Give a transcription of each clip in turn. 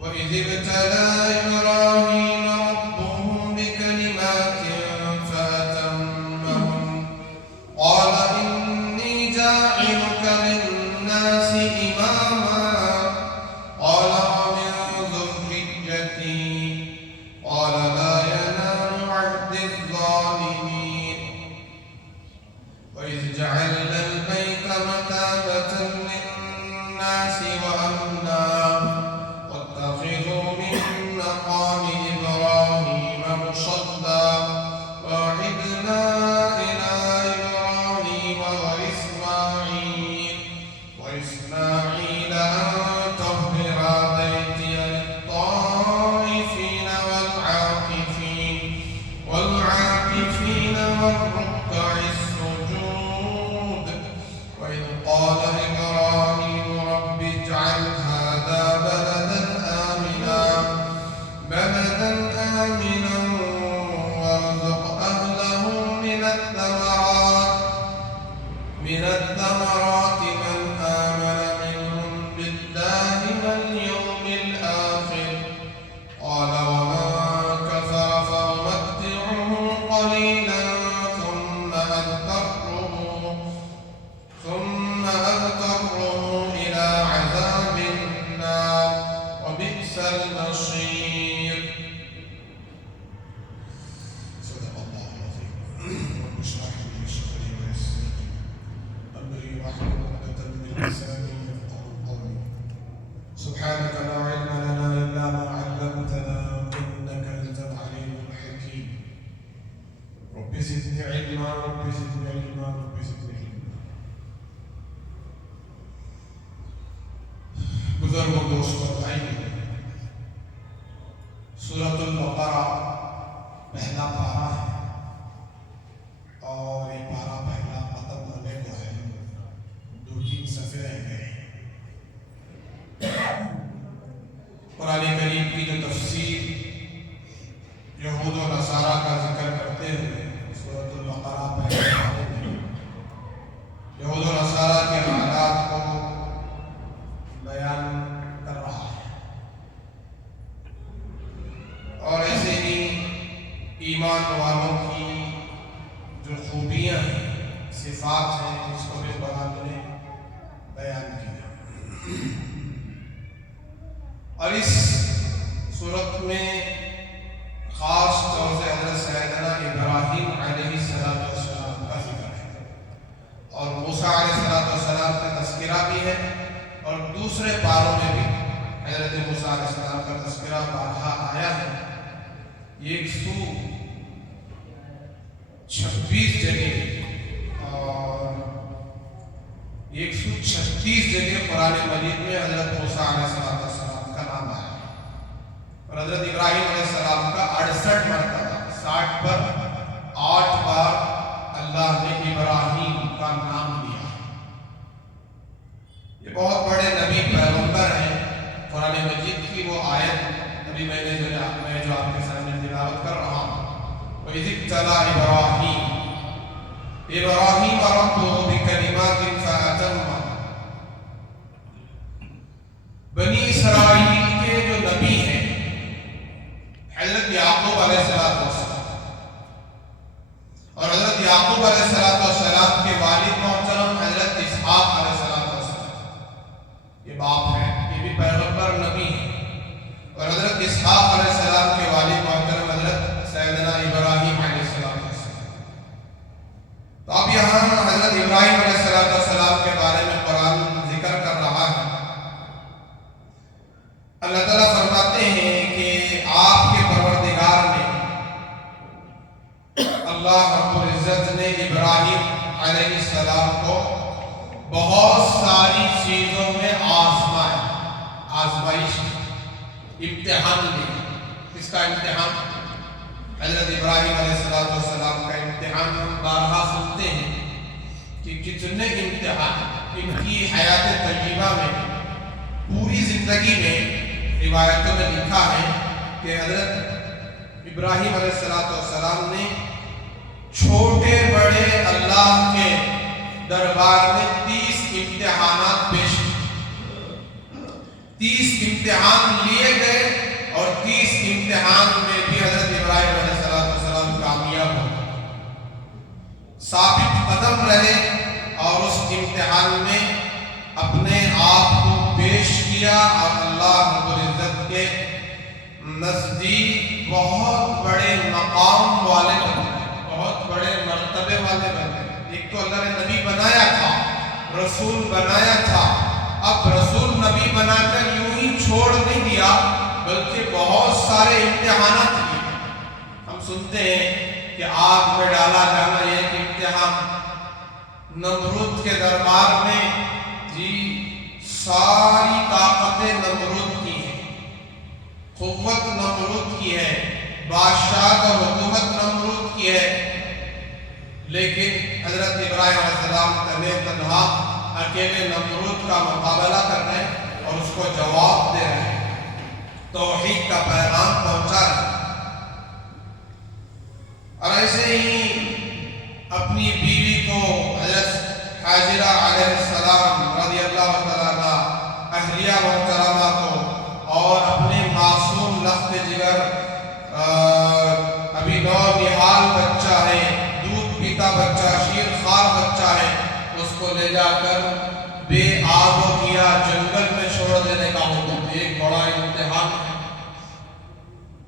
وَإِذِ ابْتَلَى إِبْرَاهِيمَ رَبُّهُ بِكَلِمَاتٍ فَأَتَمَّهُنَّ قَالَ إِنِّي جَاعِلُكَ لِلنَّاسِ إِمَامًا قَالَ وَمِن ذُرِّيَّتِي قَالَ لَا يَنَالُ عَهْدِي الظَّالِمِينَ وَإِذْ جَعَلْنَا الْبَيْتَ مَثَابَةً لِلنَّاسِ وَأَمْنًا وَاتَّخِذُوا مِن مَّقَامِ إِبْرَاهِيمَ مُصَلًّى وَعَهِدْنَا إِلَىٰ إِبْرَاهِيمَ وَإِسْمَاعِيلَ أَن طَهِّرَا بَيْتِيَ لِلطَّائِفِينَ وَالْعَاكِفِينَ وَالرُّكَّعِ السُّجُودِ وَإِذْ قَالَ إِبْرَاهِيمُ رَبِّ اجْعَلْ هَٰذَا بَلَدًا آمِنًا وَارْزُقْ أَهْلَهُ مِنَ الثَّمَرَاتِ مَنْ آمَنَ مِنْهُم بِاللَّهِ وَالْيَوْمِ الْآخِرِ قَالَ وَمَن كَفَرَ فَأُمَتِّعُهُ قَلِيلًا ثُمَّ أَضْطَرُّهُ إِلَىٰ عَذَابِ النَّارِ وَبِئْسَ الْمَصِيرُ. صدق الله العظيم. رب اشرح لي صدري ويسر لي أمري واحلل عقدة من لساني يفقهوا قولي. سبحانك لا علم لنا إلا ما علمتنا إنك أنت العليم الحكيم. رب زدني علما رب زدني علما رب زدني علما. بزرگوں دوستوں بھائیوں، سورۃ البقرہ پہلا پارہ ہے اور یہ پارہ پہلا ختم ہونے کو ہے، 2-3 صفحے رہ گئے. قرآن کریم کی جو تفسیر یہود و نصارہ کا ذکر کرتے ہوئے سورۃ البقرہ پہلے پارے میں یہود و نصارہ کے حالات کو بیان کر رہا ہے، اور ایسے ہی ایمان والوں کی جو خوبیاں ہیں، صفات ہیں، اس کو بھی قرآن نے بیان کیا. اور اس صورت میں خاص طور سے حضرت سیدنا ابراہیم علیہ السلام کا ذکر ہے، اور موسیٰ علیہ السلام کا تذکرہ بھی ہے، اور دوسرے پاروں میں بھی حضرت موسیٰ علیہ السلام کا تذکرہ بارہا آیا ہے. یہ 126 جگہ اور 136 جگہ قرآن مجید میں حضرت موسیٰ علیہ السلام کا نام آیا، اور حضرت ابراہیم علیہ السلام کا 68 مرتبہ، 60 پر 8 بار اللہ نے ابراہیم کا نام لیا. یہ بہت بڑے نبی پیغمبر ہیں. قرآن مجید کی وہ آیت ابھی میں جو آپ کے سامنے تلاوت کر رہا ہوں، وَإِذِ ابْتَلَى إِبْرَاهِيمَ رَبُّهُ بِكَلِمَاتٍ فَأَتَمَّهُنَّ. بنی اسرائیل کے جو نبی ہیں حضرت یعقوب علیہ السلام، اور حضرت یعقوب علیہ السلام کے والد محترم حضرت اسحاق علیہ السلام، یہ باپ ہیں، یہ بھی پیغمبر نبی ہیں. اور حضرت اسحاق علیہ السلام کے والد محترم حضرت سیدنا ابراہیم علیہ السلام. تو اب یہاں حضرت ابراہیم علیہ السلام کے بارے میں قرآن ذکر کر رہا ہے. اللہ تعالیٰ فرماتے ہیں کہ آپ کے پروردگار نے، اللہ رب العزت نے ابراہیم علیہ السلام کو بہت ساری چیزوں میں آزمائش، امتحان لیا. کس کا امتحان؟ حضرت ابراہیم علیہ السلام کا امتحان. ہم بارہا سنتے ہیں کہ کتنے امتحان ان کی حیات طیبہ میں، پوری زندگی میں روایتوں میں لکھا ہے کہ حضرت ابراہیم علیہ السلام نے چھوٹے بڑے اللہ کے دربار میں 30 امتحانات پیش کی. 30 امتحان لیے گئے اور 30 امتحان میں بھی حضرت ابراہیم علیہ السلام کامیاب ہو ثابت قدم رہے اور اس امتحان میں اپنے آپ کو پیش کیا اور اللہ رب العزت کے نزدیک بہت بڑے مقام والے بن گئے، بہت بڑے مرتبے والے بن گئے۔ ایک تو اللہ نے نبی بنایا تھا، رسول بنایا تھا، اب رسول نبی بنا کر یوں ہی چھوڑ نہیں دیا بلکہ بہت سارے امتحانات دیے۔ ہم سنتے ہیں کہ آگ میں ڈالا جانا یہ ایک امتحان، نمرود کے دربار میں ساری طاقتیں نمرود کی ہیں، قوت نمرود کی ہے، بادشاہ اور حکومت نمرود کی ہے، لیکن حضرت ابراہیم علیہ السلام تنہا اکیلے نمرود کا مقابلہ کر رہے ہیں اور اس کو جواب دے رہے ہیں، توحید کا پیغام پہنچا رہے ہیں۔ اور ایسے ہی اپنی بیوی کو حضرت حاجرہ علیہ السلام رضی اللہ تعالیٰ اہلیہ محترمہ کو اور اپنے معصوم لخت جگر ابھی نومیال بچہ ہے، دودھ پیتا بچہ، شیر خوار بچہ ہے، اس کو لے جا کر بے آب و گیا جنگل میں چھوڑ دینے کا حکم، ایک بڑا امتحان ہے۔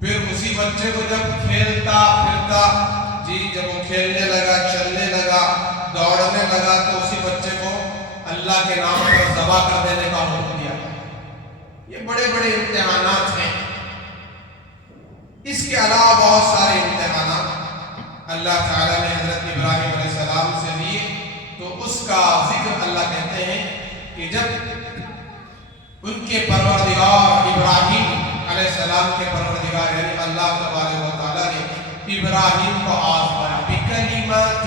پھر اسی بچے کو جب کھیلتا پھرتا جب وہ کھیلنے لگا، چلنے لگا، دوڑنے لگا تو اسی بچے کو اللہ کے نام پر ذبح کر دینے کا حکم دیا۔ یہ بڑے بڑے امتحانات ہیں۔ اس کے علاوہ بہت سارے امتحانات اللہ تعالیٰ نے حضرت ابراہیم علیہ السلام سے لیے، تو اس کا ذکر اللہ کہتے ہیں کہ جب ان کے پروردگار ابراہیم علیہ السلام کے پروردگار یعنی اللہ تبارک و تعالیٰ نے ابراہیم کو آزمایا بکلمات،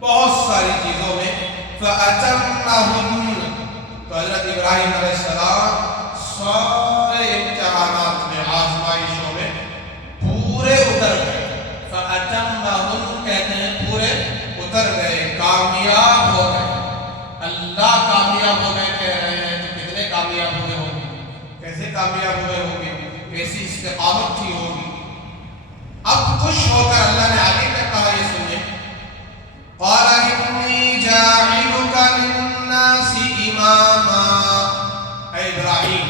بہت ساری چیزوں میں، فَأَتَمَّهُنَّ، تو حضرت ابراہیم علیہ السلام سارے امتحانات میں، آزمائشوں میں پورے اتر گئے۔ فَأَتَمَّهُنَّ کہتے ہیں پورے اتر گئے، کامیاب ہو گئے۔ اللہ کامیاب ہو گئے کہہ رہے ہیں تو کتنے کامیاب ہوئے ہوں گے، کیسے کامیاب ہوئے ہوں گے، کیسی استقامت کی ہوگی۔ اب خوش ہو کر اللہ نے آگے کیا کہا، یہ سنیں، قَالَ إِنِّي جَاعِلُكَ لِلنَّاسِ إِمَامًا، اے ابراہیم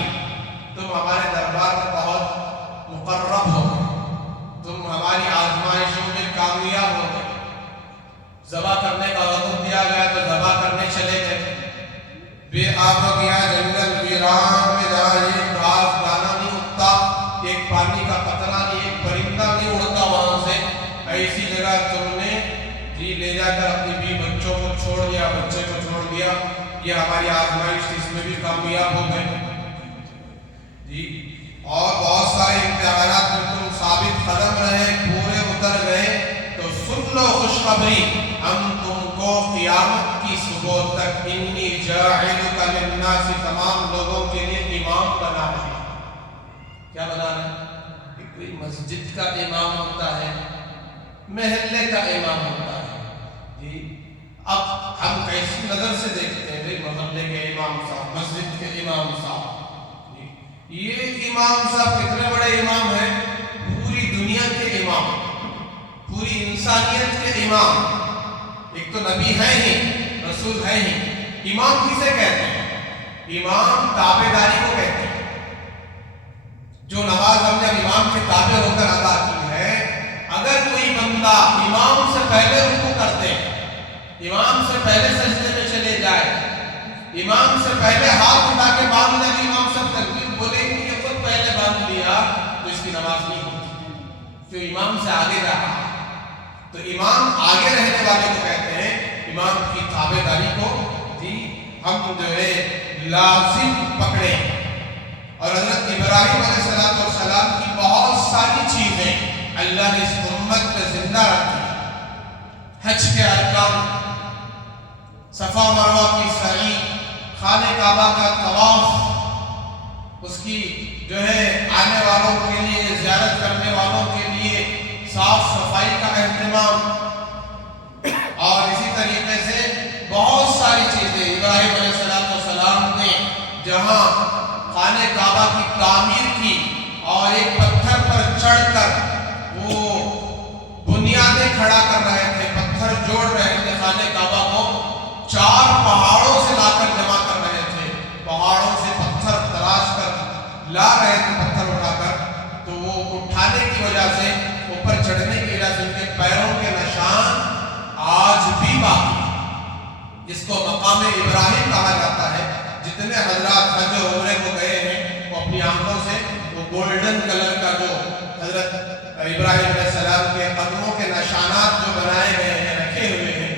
تم ہمارے دربار میں بہت مقرب ہو گئے، تم ہماری آزمائشوں میں کامیاب ہو گئے۔ ذبح کرنے کا حکم دیا گیا تو ذبح کرنے چلے گئے، بے آب و گیا جنگل ویران میں جہاں ایک گھاس دانا نہیں اگتا، ایک پانی کا قطرہ نہیں، ایک پرندہ نہیں اڑتا وہاں سے، ایسی جگہ تم نے لے جا کر اپنی بچوں کو چھوڑ دیا، بچے کو چھوڑ دیا، یہ ہماری آزمائش تھی، اس میں بھی کامیاب ہو گئے۔ اور بہت سارے امتحانات میں تم ثابت قدم رہے، پورے اتر گئے، تو سن لو خوشخبری، ہم تم کو قیامت کی صبح تک انی جاعلک للناس، تمام لوگوں کے لیے امام بنا رہے ہیں۔ کیا بنا رہے ہیں؟ کوئی مسجد کا امام ہوتا ہے، محلے کا امام ہوتا ہے، اب ہم کیسی نظر سے دیکھتے ہیں، بھئی محلے کے امام صاحب، مسجد کے امام صاحب، یہ امام صاحب کتنے بڑے امام ہیں، پوری دنیا کے امام، پوری انسانیت کے امام۔ ایک تو نبی ہے ہی، رسول ہے ہی، امام کسے کہتے ہیں؟ امام تابعداری کو کہتے ہیں۔ جو نماز ہم نے امام کے تابع ہو کر ادا کی ہے، اگر کوئی بندہ امام سے پہلے رکوع کرتے، امام سے پہلے سجدے میں چلے جائے، امام سے پہلے ہاتھ اٹھا کے باندھ لے، امام سے تکبیر بولے کہ یہ خود پہلے باندھ لیا، تو اس کی نماز نہیں ہوتی، جو امام سے آگے رہا۔ تو امام آگے رہنے والے کو کہتے ہیں، امام کی تابعداری کو ہم جو ہے لازم پکڑیں۔ اور حضرت ابراہیم علیہ السلام کی بہت ساری چیزیں اللہ نے اس امت میں زندہ رکھی، حج کے ارکان، صفا مروہ کی سعی، خانہ کعبہ کا طواف، اس کی جو ہے آنے والوں کے لیے، زیارت کرنے والوں کے لیے صاف صفائی کا اہتمام، اور اسی طریقے سے بہت ساری چیزیں ابراہیم علیہ السلام نے جہاں خانہ کعبہ کی تعمیر کی اور ایک پتھر پر چڑھ کر وہ بنیادیں کھڑا کر رہے تھے، پتھر جوڑ رہے تھے، خانہ کعبہ کو 4 پہاڑوں سے لا کر جمع کر رہے تھے، پہاڑوں سے پتھر تراش کر لا رہے تھے، پتھر اٹھا کر، تو وہ اٹھانے کی وجہ سے، اوپر چڑھنے کی وجہ سے ان کے پیروں کے نشان آج بھی باقی، جس کو مقام ابراہیم کہا جاتا ہے۔ جتنے حضرات حج و عمرے کو گئے ہیں وہ اپنی آنکھوں سے وہ گولڈن کلر کا جو حضرت ابراہیم علیہ السلام کے قدموں کے نشانات جو بنائے گئے ہیں، رکھے ہوئے ہیں،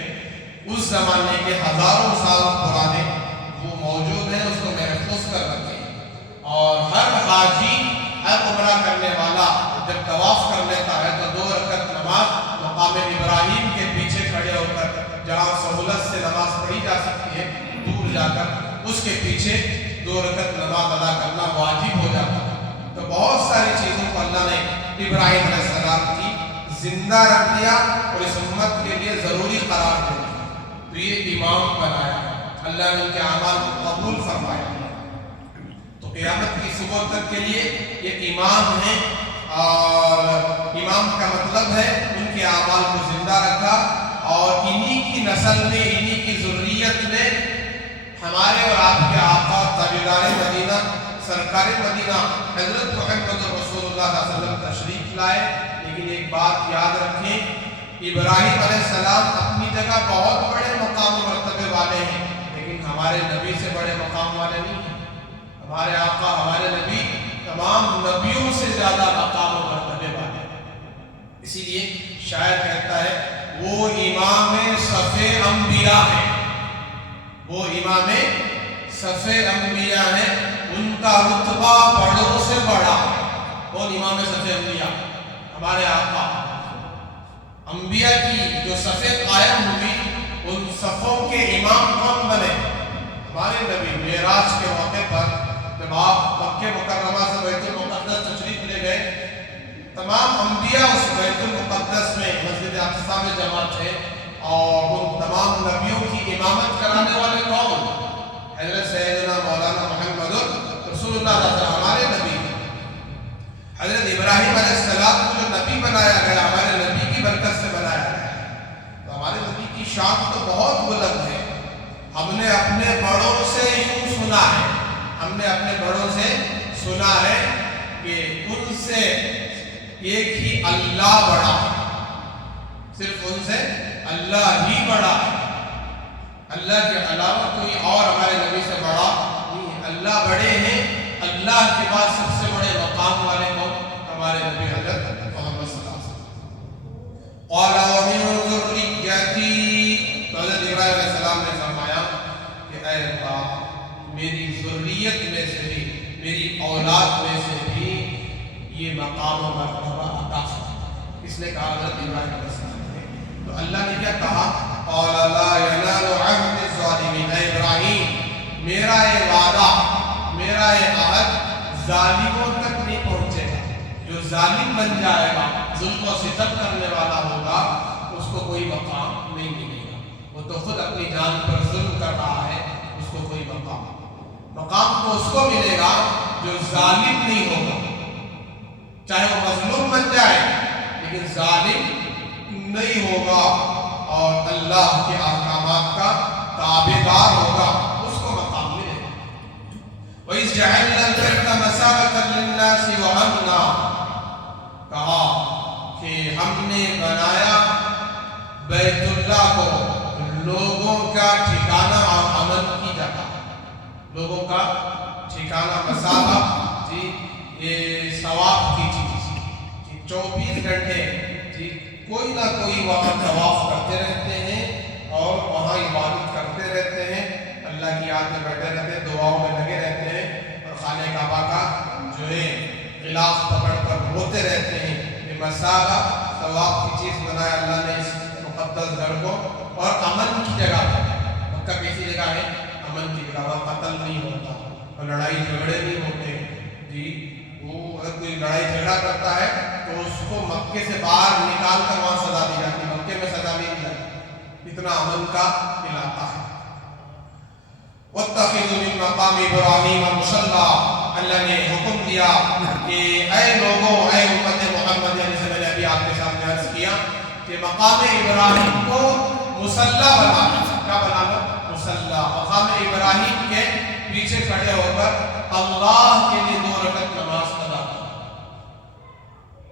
اس زمانے کے ہزاروں سال پرانے وہ موجود ہیں، اس کو محفوظ کر رکھے ہیں۔ اور ہر حاجی، ہر عمرہ کرنے والا جب طواف کر لیتا ہے تو 2 رکعت نماز مقام ابراہیم کے پیچھے کھڑے ہو کر، جہاں سہولت سے نماز پڑھی جا سکتی ہے، دور جا کر اس کے پیچھے 2 رکعت نماز ادا کرنا واجب ہو جاتا ہے۔ تو بہت ساری چیزوں کو اللہ نے ابراہیم علیہ السلام کی زندہ رکھ دیا اور اس امت کے لیے ضروری قرار دے دیا۔ تو یہ امام بنایا، اللہ نے ان کے اعمال کو قبول فرمایا، تو قیامت کی صبح تک کے لیے یہ امام ہیں، اور امام کا مطلب ہے ان کے اعمال کو زندہ رکھا، اور انہی کی نسل میں، انہی کی ذریت میں ہمارے اور آپ کے آقا تاجدار مدینہ، سرکار مدینہ حضرت محمد رسول اللہ صلی اللہ علیہ وسلم تشریف لائے۔ لیکن ایک بات یاد رکھیں، ابراہیم علیہ السلام اپنی جگہ بہت بڑے مقام و مرتبے والے ہیں، لیکن ہمارے نبی سے بڑے مقام والے نہیں ہیں۔ ہمارے آقا، ہمارے نبی تمام نبیوں سے زیادہ مقام و مرتبے والے ہیں۔ اسی لیے شاعر کہتا ہے، وہ امام صف انبیاء ہیں، وہ امام صف انبیاء ہیں، ان کا رتبہ بڑوں سے بڑا ہے۔ کون امام صف انبیاء؟ ہمارے آقا۔ انبیاء کی جو صفیں قائم ہوئی، ان صفوں کے امام کون بنے؟ ہمارے نبی۔ معراج کے موقع پر جب آپ مکہ مکرمہ سے بیت المقدس تشریف لے گئے، تمام انبیاء اس بیت المقدس میں مسجد اقصی میں جمع تھے، اور ان تمام نبیوں کی امامت کرانے والے کون؟ حضرت سیدنا مولانا محمد رسول اللہ صلی اللہ علیہ وسلم، ہمارے نبی۔ حضرت ابراہیم علیہ السلام کو جو نبی بنایا گیا، ہمارے نبی کی برکت سے بنایا گیا، تو ہمارے نبی کی شان تو بہت بلند ہے۔ ہم نے اپنے بڑوں سے یوں سنا ہے، ہم نے اپنے بڑوں سے سنا ہے کہ ان سے ایک ہی اللہ بڑا ہے، صرف ان سے اللہ ہی بڑا ہے، اللہ کے علاوہ کوئی اور ہمارے نبی سے بڑا نہیں ہے۔ اللہ بڑے ہیں، اللہ کے بعد سب سے بڑے مقام والے کون؟ ہمارے نبی حضرت محمد صلی اللہ علیہ وسلم۔ قال ومن ذریتی، تو حضرت ابراہیم علیہ السلام نے فرمایا کہ اے اللہ، میری ذریت میں سے بھی، میری اولاد میں سے بھی یہ مقام و مرتبہ عطا فرما۔ اس نے کہا حضرت ابراہیم علیہ السلام نے، تو اللہ نے کیا کہا؟ قال لا ینال عہد الظالمین، اے ابراہیم، میرا یہ وعدہ، میرا یہ عہد ظالموں تک نہیں پہنچے گا۔ جو ظالم بن جائے گا، ظلم و ستم کرنے والا ہوگا، اس کو کوئی مقام نہیں ملے گا۔ وہ تو خود اپنی جان پر ظلم کر رہا ہے، اس کو کوئی مقام تو اس کو ملے گا جو ظالم نہیں ہوگا، چاہے وہ مظلوم بن جائے لیکن ظالم نہیں ہوگا، اور اللہ کے احکامات کا تابعدار ہوگا، اس کو مقام ملے گا۔ وَإِذْ جَعَلْنَا الْبَيْتَ مَثَابَةً لِلنَّاسِ وَأَمْنًا، کہا کہ ہم نے بنایا بیت اللہ کو لوگوں کا ٹھکانہ اور امن کی جگہ، لوگوں کا ٹھکانہ، مسابہ جی یہ ثواب کی چیز جی، 24 گھنٹے جی کوئی نہ کوئی وہاں طواف کرتے رہتے ہیں اور وہاں عبادت کرتے رہتے ہیں، اللہ کی یاد میں بیٹھے رہتے ہیں، دعاؤں میں لگے رہتے ہیں، اور خانہ کعبہ کا جو ہے غلاف پکڑ کر روتے رہتے ہیں۔ یہ مسابہ ثواب کی چیز بنایا اللہ نے اس مقدس گھر کو، اور امن کی جگہ ہے۔ مکہ کیسی جگہ ہے؟ امن کی جگہ، وہاں قتل نہیں ہوتا اور لڑائی جھگڑے نہیں ہوتے جی۔ وہ اگر کوئی لڑائی جھگڑا کرتا ہے تو اس کو مکے سے باہر نکال کر وہاں سزا دی جاتی ہے، مکے میں سزا نہیں دی جاتی، اتنا امن کا علاقہ ہے۔ وَاتَّخِذُوا مِن مَّقَامِ إِبْرَاهِيمَ مُصَلًّى، اللہ نے حکم دیا کہ اے لوگوں، اے امت محمد، جیسے میں نے ابھی آپ کے سامنے عرض کیا کہ مقام ابراہیم کو مصلی بنا لو. کیا بنا لو؟ مصلی. مقام ابراہیم کے پیچھے کھڑے ہو کر اللہ کے لیے 2 رکعت نماز ادا کرو.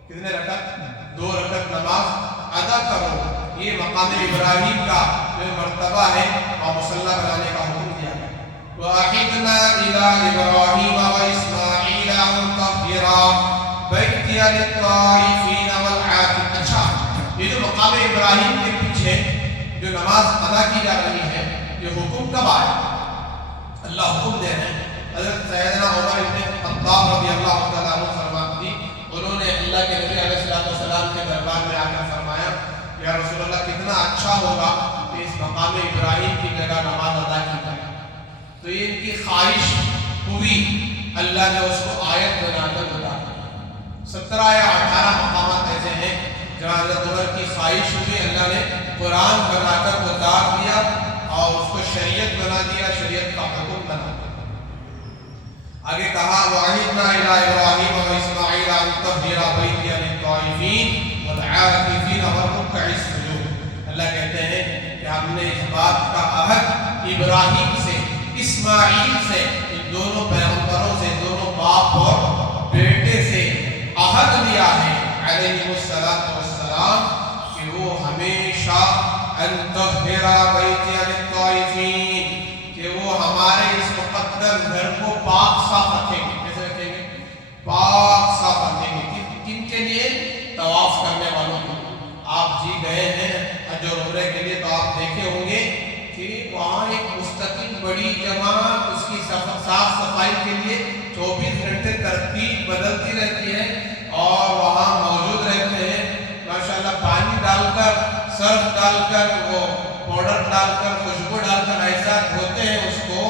کتنے رکعت؟ 2 رکعت نماز ادا کرو. یہ مقام ابراہیم کا جو مرتبہ ہے اور مصلی بنانے کا حکم دیا ہے. وَأَحِدْنَا إِلَىٰ إِبْرَاهِيمَ وَإِسْمَاعِيلَ أَن طَهِّرَا بَيْتِيَ لِلطَّائِفِينَ وَالْعَاكِفِينَ. اچھا، یہ جو مقام ابراہیم کے پیچھے جو نماز ادا کی جا رہی ہے، یہ حکم کب آیا؟ اللہ حکم دے رہے ہیں. حضرت سیدنا عمر ابن خطاب رضی اللہ تعالیٰ عنہ فرماتے تھے، انہوں نے اللہ کے نبی علیہ السلام کے دربار میں آ کر فرمایا، یا رسول اللہ کتنا اچھا ہوگا کہ اس مقام ابراہیم کی جگہ نماز ادا کی جائے. تو یہ ان کی خواہش ہوئی، اللہ نے اس کو آیت بنا کر بتا دیا. 17 یا 18 مقامات ایسے ہیں جہاں حضرت عمر کی خواہش ہوئی، اللہ نے قرآن بنا کر اتار دیا اور اس کو شریعت بنا دیا، شریعت کا حکم بنا دیا. آگے کہا وَعِدْنَا إِلَىٰ إِبْرَاهِيمَ وَإِسْمَاعِيلَ أَن طَهِّرَا بَيْتِيَ لِلطَّائِفِينَ وَالْعَاكِفِينَ وَالرُّكَّعِ السُّجُودِ. اللہ کہتے ہیں کہ ہم نے اس بات کا عہد ابراہیم سے، اسماعیل سے، ان دونوں پیغمبروں سے، دونوں باپ اور بیٹے سے عہد لیا ہے علیہ السلام کہ وہ ہمیشہ ان طہرا بیتی للطائفین، کہ وہ ہمارے اس مقدس گھر کو پاک صاف رکھیں گے. کیسے رکھیں گے؟ پاک صاف رکھیں گے. کن کے لیے؟ طواف کرنے والوں کے لیے. آپ جی گئے ہیں حج اور عمرے کے لیے تو آپ دیکھے ہوں گے کہ وہاں ایک مستقل بڑی جماعت اس کی صاف صفائی کے لیے 24 گھنٹے ترتیب بدلتی رہتی ہے اور وہاں موجود رہتے ہیں. ماشاءاللہ پانی ڈال کر، سرف ڈال کر، وہ پاؤڈر ڈال کر، خوشبو ڈال کر ایسا دھوتے ہیں اس کو،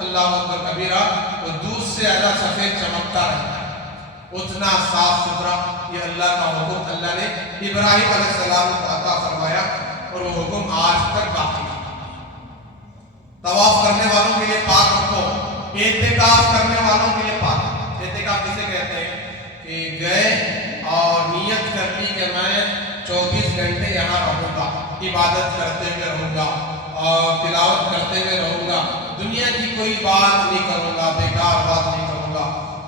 اللہ اکبر کبیرہ، وہ دودھ سے زیادہ سفید چمکتا رہتا ہے. اتنا صاف ستھرا یہ اللہ کا حکم اللہ نے ابراہیم علیہ السلام کو عطا فرمایا اور وہ حکم آج تک باقی ہے. طواف کرنے والوں کے لیے پاک رکھو، اعتکاف کرنے والوں کے لیے پاک. اعتکاف کسے کہتے ہیں؟ کہ گئے اور نیت کر لی کہ میں 24 گھنٹے یہاں رہوں گا، عبادت کرتے ہوئے رہوں گا اور تلاوت کرتے ہوئے رہوں گا، دنیا کی کوئی بات نہیں کروں گا، بیکار بات نہیں کروں گا،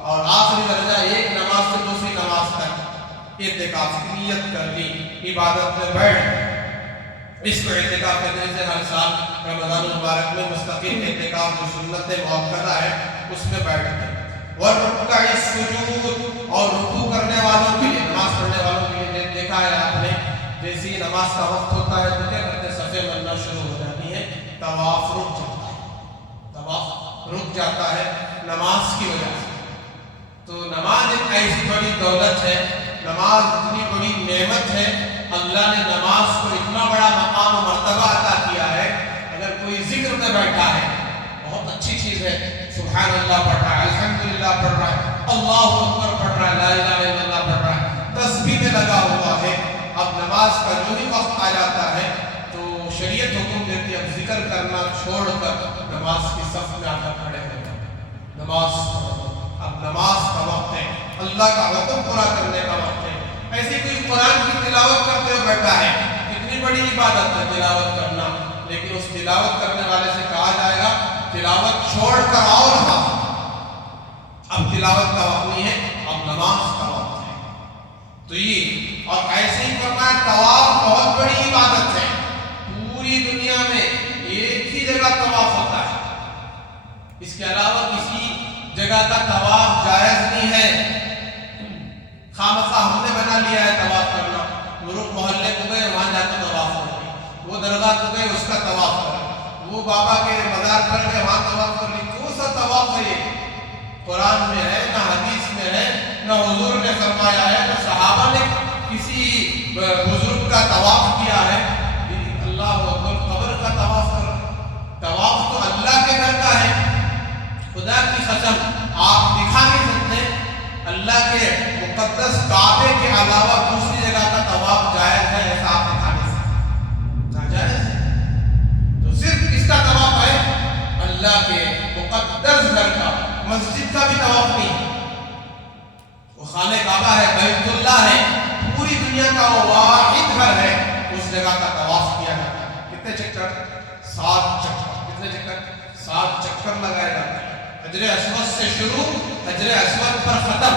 اور آخری درجہ ایک نماز سے دوسری نماز تک اعتکاف کی نیت کر لی، عبادت میں بیٹھ. اس کو اعتکاف کہتے ہیں. ہر سال رمضان المبارک میں مستقل اعتکاف جو سنت مؤکدہ ہے اس میں بیٹھتے ہیں. وَالرُّكَّعِ السُّجُودِ، اور رکوع کرنے والوں کے لیے، نماز پڑھنے والوں کے لیے دیکھا ہے آپ نے، جیسے ہی نماز کا وقت ہوتا ہے تو کیا کرتے ہیں؟ صفیں بننا شروع ہو جاتی ہے، طواف رک جاتا ہے. طواف رک جاتا ہے نماز کی وجہ سے. تو نماز ایک ایسی بڑی دولت ہے، نماز اتنی بڑی نعمت ہے، اللہ نے نماز کو اتنا بڑا مقام و مرتبہ عطا کیا ہے. اگر کوئی ذکر میں بیٹھا ہے، بہت اچھی چیز ہے، سبحان اللہ پڑھ رہا ہے، الحمدللہ پڑھ رہا ہے، اللہ اکبر پڑھ رہا ہے، لا الہ الا اللہ پڑھ رہا ہے، تسبیح میں لگا ہوا ہے. اب نماز کا جو ہی وقت آ جاتا ہے تو شریعت حکم دیتی ہے اب ذکر کرنا چھوڑ کر نماز کی صف میں آ کر کھڑے ہو جائیں. نماز اب نماز کا وقت ہے، اللہ کا حکم پورا کرنے کا وقت ہے. ایسے کوئی قرآن کی تلاوت کرتے ہوئے بیٹھا ہے، کتنی بڑی عبادت ہے تلاوت کرنا، لیکن اس تلاوت کرنے والے سے کہا جائے گا تلاوت چھوڑ کر آؤ رہا، اب تلاوت کا وقت نہیں ہے، اب نماز کا وقت ہے. تو یہ اور ایسے ہی فرمایا طواف بہت بڑی عبادت ہے. پوری دنیا میں ایک ہی جگہ طواف ہوتا ہے، اس کے علاوہ کسی جگہ کا طواف جائز نہیں ہے. خامخواہ ہم نے بنا لیا ہے طواف کرنا، مرغ محلے کو گئے وہاں جا کے طواف کریں، وہ درگاہ کو گئے اس کا طواف کریں، وہ بابا کے مزار پر گئے وہاں طواف کر لی. کون سا طواف ہے یہ؟ قرآن میں ہے نہ حدیث میں ہے، نہ حضور نے فرمایا ہے، نہ صحابہ نے کسی بزرگ کا طواف کیا ہے. اللہ اکبر، قبر کا طواف کر. طواف تو اللہ کے گھر کا ہے. خدا کی قسم آپ دکھا نہیں سکتے اللہ کے مقدس کعبے کے علاوہ دوسری جگہ کا طواف جائز ہے ایسا آپ دکھا نہیں سکتے، ناجائز ہے. تو صرف کس کا طواف ہے؟ اللہ کے مقدس گھر کا. مسجد کا بھی طواف نہیں. حجر اسود سے شروع، حجر اسود پر ختم،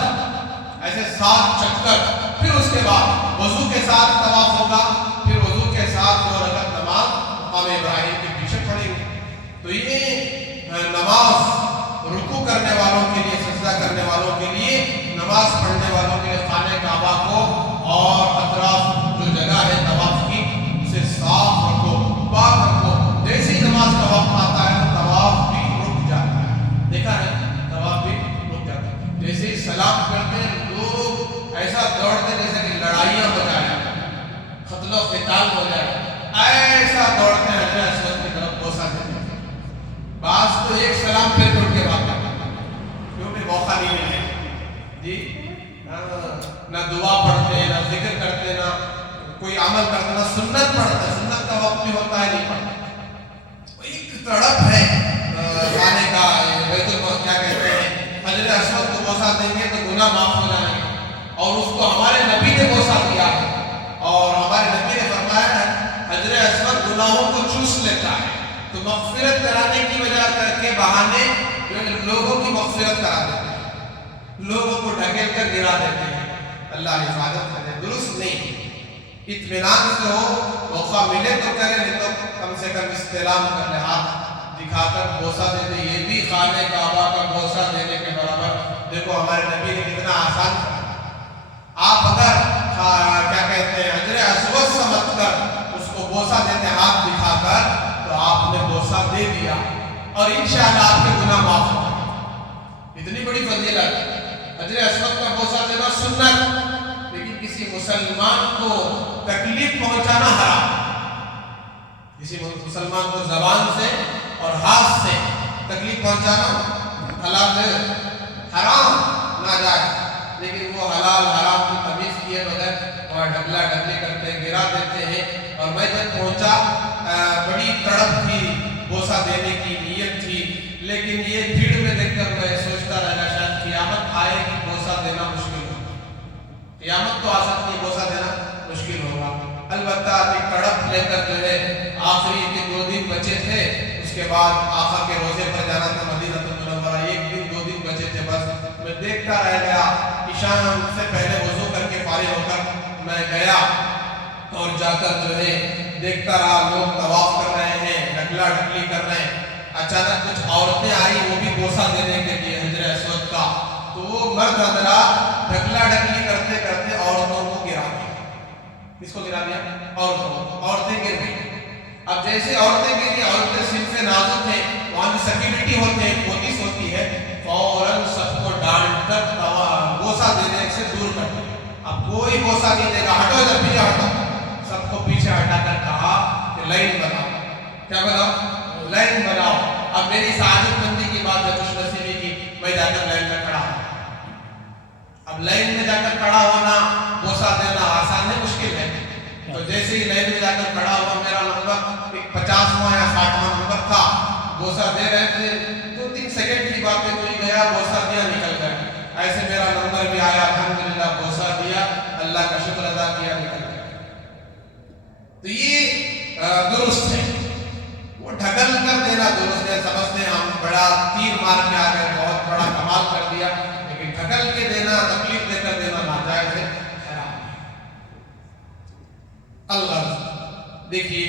ایسے 7 چکر. پھر اس کے بعد وضو کے ساتھ طواف ہوگا، پھر وضو کے ساتھ 2 رکعت نماز مقام ابراہیم کے پیچھے پڑھیں گے. تو یہ نماز رکوع کرنے والوں کے لیے، سجدہ کرنے والوں کے لیے، نماز پڑھنے والوں کے لیے خانہ کعبہ کو اور اطراف جو جگہ ہے طواف کی اسے صاف رکھو، پاک رکھو. جیسے ہی نماز کا وقت آتا ہے تو طواف بھی رک جاتا ہے. دیکھا ہے طواف بھی رک جاتا ہے. جیسے ہی سلام کرتے ہیں لوگ ایسا دوڑتے جیسے کہ لڑائیاں ہو جائیں، قتل و قتال ہو جائے، ایسا دوڑتے ہیں حجر اسود کی طرف بوسہ دیتے ہیں. بعض تو ایک سلام پھر اٹھ کے بات کرتے ہیں کیونکہ موقع نہیں ملے جی. نہ دعا پڑھتے، نہ ذکر کرتے، نہ کوئی عمل کرتے، نہ سنت پڑھتے. سنت کا وقت بھی ہوتا ہے نہیں پڑھتے. ایک تڑپ ہے خانے کا، بیت المقدس کیا کہتے ہیں، حجر اسود کو بوسہ دیں گے تو گناہ معاف ہو جائیں گے. اور اس کو ہمارے نبی نے بوسہ دیا ہے، اور ہمارے نبی نے فرمایا ہے حجر اسود گناہوں کو چوس لیتا ہے. تو مغفرت کرانے کی وجہ کے بہانے لوگوں کی مغفرت کرا دیتے ہیں، لوگوں کو ڈھکیل کر گرا دیتے ہیں. اللہ حفاظت کرے. درست نہیں. اطمینان سے ہو، موقع ملے تو کرے، نہیں تو کم سے کم استلام کر لے، ہاتھ دکھا کر بوسہ دے دے. یہ بھی خانہ کعبہ کا بوسہ دینے کے برابر. دیکھو ہمارے نبی نے کتنا آسان کیا. آپ اگر کیا کہتے ہیں حجر اسود سمجھ کر اس کو بوسہ دیتے ہاتھ دکھا کر تو آپ نے بوسہ دے دیا اور انشاءاللہ آپ کے گناہ معاف ہو گئے. اتنی بڑی فضیلت. حجر اسود کا بوسہ دینا سنت، لیکن کسی مسلمان کو تکلیف پہنچانا حرام. کسی مسلمان کو زبان سے اور ہاتھ سے تکلیف پہنچانا حلال حرام ناجائز. لیکن وہ حلال حرام کی تمیز کیے بغیر اور ڈگلا ڈگلی کرتے ہیں، گرا دیتے ہیں. اور میں جب پہنچا بڑی تڑپ تھی، بوسہ دینے کی نیت تھی، لیکن یہ بھیڑ میں دیکھ کر میں سوچتا رہا شاید قیامت آئے کہ بوسہ دینا مشکل ہوگا. قیامت تو آ سکتی ہے، بوسہ دینا مشکل ہوگا. البتہ ایک تڑپ لے کر جو ہے آخری کے 2 دن بچے تھے، اس کے بعد آقا کے روزے پر جانا تھا مدینہ المنورہ. 1 دن 2 دن بچے تھے، بس میں دیکھتا رہ گیا. عشاء سے پہلے وضو کر کے فارغ ہو کر میں گیا اور جا کر جو ہے دیکھتا رہا لوگ طواف کر رہے ہیں، ڈگلا ڈگلی کر رہے ہیں. اچانک کچھ عورتیں آئی، وہ بھی بوسہ دینے کے لیے حجر اسود کا. تو وہ مرد حضرات ڈگلا ڈگلی کرتے کرتے عورتوں کو گرا دیا. کس کو گرا دیا؟ عورتوں کو. عورتیں گر گئی. اب جیسے عورتیں گری، عورتیں صنف نازک ہیں، وہاں بھی سیکیورٹی ہوتے ہیں، پولیس ہوتی ہے، فوراً سب کو ڈانٹ کر بوسہ دینے سے دور کر دیا. اب کوئی بوسہ نہیں دے گا، ہٹو ادھر، پیچھے ہٹو. سب کو پیچھے ہٹا کر کہا کہ لائن بناؤ. کیا بناؤ؟ لائن بناؤ. اب میری سعادت مندی کی بات ہے، خوش نصیبی کی، میں جا کر لائن میں کھڑا ہوں. اب لائن میں جا کر کھڑا ہونا، بوسہ دینا آسان ہے مشکل ہے. تو جیسے ہی لائن میں جا کر کھڑا ہوا، میرا نمبر 50واں یا 60واں نمبر تھا. بوسہ دے رہے تھے، 2-3 سیکنڈ کی بات ہے، کوئی گیا بوسہ دیا، نکل گیا. ایسے میرا نمبر بھی آیا، الحمدللہ بوسہ دیا، اللہ کا شکر ادا کیا، نکل گیا. تو یہ درست ہے. وہ ڈھکل کر دینا درست ہے. سمجھتے ہیں ہم بڑا تیر مار کے آ گئے، بہت بڑا کمال کر دیا، لیکن ڈھکل کے دینا، تکلیف دے کر دینا ناجائز ہے، حرام ہے. اللہ دیکھیے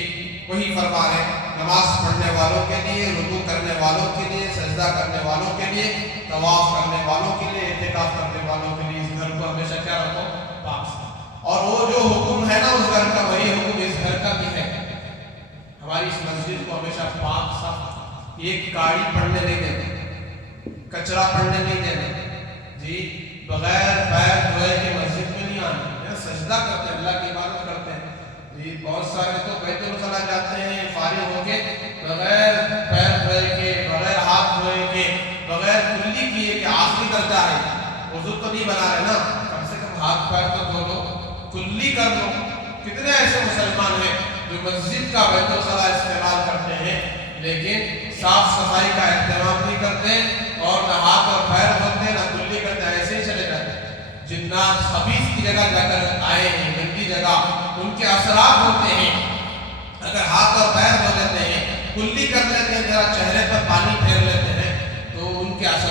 وہی فرما رہے ہیں، نماز پڑھنے والوں کے لیے، رکوع کرنے والوں کے لیے، سجدہ کرنے والوں کے لیے، طواف کرنے والوں کے لیے، اعتکاف کرنے والوں کے لیے اس گھر کو ہمیشہ کیا رکھو؟ پاک. اور وہ جو حکم ہے نا اس گھر کا، وہی حکم اس گھر کا بھی ہے. ہماری اس مسجد کو ہمیشہ پاک صاف، ایک کاڑی پڑنے نہیں دینا، کچرا پڑنے نہیں دینا جی. بغیر پیر دھوئے کے مسجد میں نہیں آنا. سجدہ کرتے ہیں، اللہ کی عبادت کرتے ہیں جی. بہت سارے تو بیت الخلا جاتے ہیں فارغ ہو کے، بغیر پیر دھوئے کے، بغیر ہاتھ دھوئے کے، بغیر کلی کیے کہ آخری درجہ ہے، وضو تو نہیں بنا رہے نا، کم سے کم ہاتھ پیر تو دھو لو، کلی کر لو. کتنے ایسے مسلمان ہیں جو مسجد کا بیت الخلا استعمال کرتے ہیں لیکن صاف صفائی کا اہتمام نہیں کرتے، اور نہ ہاتھ اور پیر دھوتے، نہ کلی کرتے، ایسے ہی چلے جاتے. جنات خبیث کی جگہ جا کر آئے ہیں، گندی جگہ، ان کے اثرات ہوتے ہیں. اگر ہاتھ اور پیر دھو لیتے ہیں، کلی کر لیتے ہیں، ذرا چہرے پر پانی پھیر لیتے ہیں، تو ان کے اثرات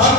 1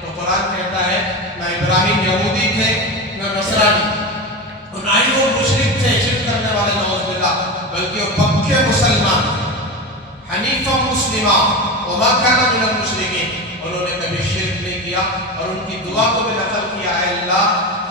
تو قرآن کہتا ہے نہ ابراہیم یہودی تھے نہ نصرانی، نہ ہی وہ مشرک تھے شرک کرنے والے نعوذ باللہ، بلکہ وہ پکے مسلمان تھے، حنیفا مسلمہ وما کان من المشرکین. انہوں نے کبھی شرک نہیں کیا اور ان کی دعا کو بھی نقل کیا ہے اللہ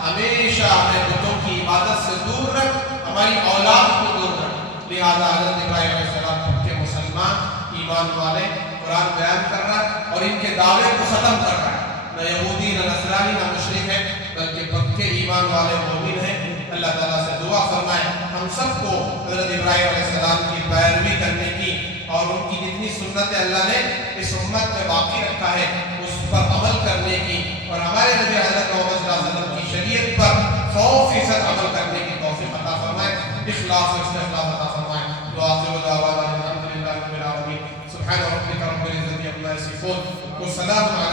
ہمیشہ ہمیں بتوں کی عبادت سے دور رکھ، ہماری اولاد کو دور رکھ. لہذا حضرت ابراہیم علیہ السلام پکے مسلمان ایمان والے قرآن بیان کر رہا ہے اور ان کے دعوے کو ختم کر رہا ہے. نہ یہودی نہ نصرانی نہ مشرک ہے بلکہ پکے ایمان والے مومن ہیں. اللہ تعالیٰ سے دعا فرمائے ہم سب کو حضرت ابراہیم علیہ السلام کی پیروی کرنے کی اور ان کی جتنی سنتیں اللہ نے اس امت میں باقی رکھا ہے اس پر عمل کرنے کی، اور ہمارے نبی حضرت محمد صلی اللہ علیہ وسلم کی شریعت پر 100% عمل کرنے کی توفیق عطا فرمائے، اخلاص و استخلاص عطا فرمائے. وآخر دعوانا الحمد للہ رب العالمین. سبحان ربک رب العزة عما یصفون وسلام علی